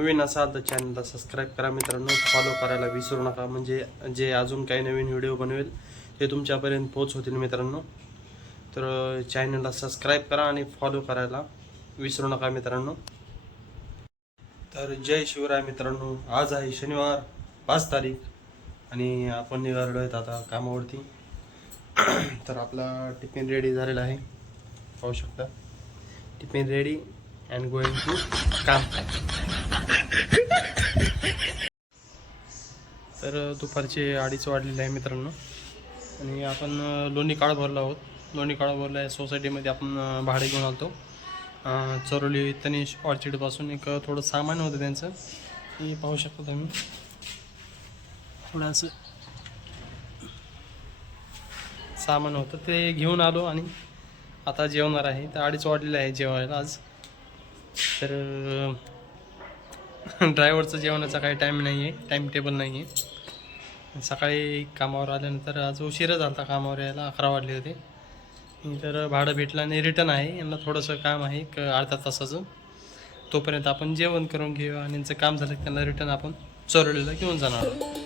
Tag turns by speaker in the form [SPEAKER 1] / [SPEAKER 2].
[SPEAKER 1] असाल तर चॅनलला सबस्क्राईब करा मित्रांनो. फॉलो करायला विसरू नका. म्हणजे जे अजून काही नवीन व्हिडिओ बनवेल ते तुमच्यापर्यंत पोच होतील मित्रांनो. तर चॅनलला सबस्क्राईब करा आणि फॉलो करायला विसरू नका मित्रांनो. तर जय शिवराय मित्रांनो. आज आहे शनिवार पाच तारीख. आणि आपण निघालो आहेत आता कामावरती. तर आपला टिफिन रेडी झालेला आहे. पाहू शकता. Tiffin ready and going to काम तर दुपारचे अडीच वाढलेले आहे मित्रांनो. आणि आपण लोणी काळ भरलो आहोत. लोणी काळ भरला आहे सोसायटीमध्ये आपण भाडे घेऊन आलतो. चरोली तनिष ऑर्चिडपासून एक थोडं सामान होतं त्यांचं. ते पाहू शकतो तुम्ही. थोडंसं सामान होतं. ते घेऊन आलो आणि आता जेवणार आहे. तर अडीच वाढलेलं आहे जेवायला आज. तर ड्रायव्हरचं जेवणाचा काही टाईम नाही आहे टाईम टेबल नाही आहे सकाळी कामावर आल्यानंतर आज उशीरा झाला होता कामावर यायला अकरा वाजले होते. तर भाडं भेटलं आणि रिटर्न आहे यांना थोडंसं काम आहे एक अर्धा तासाचं तोपर्यंत आपण जेवण करून घेऊ आणि यांचं काम झालं त्यांना रिटर्न आपण चोरलेलं घेऊन जाणार. आहोत.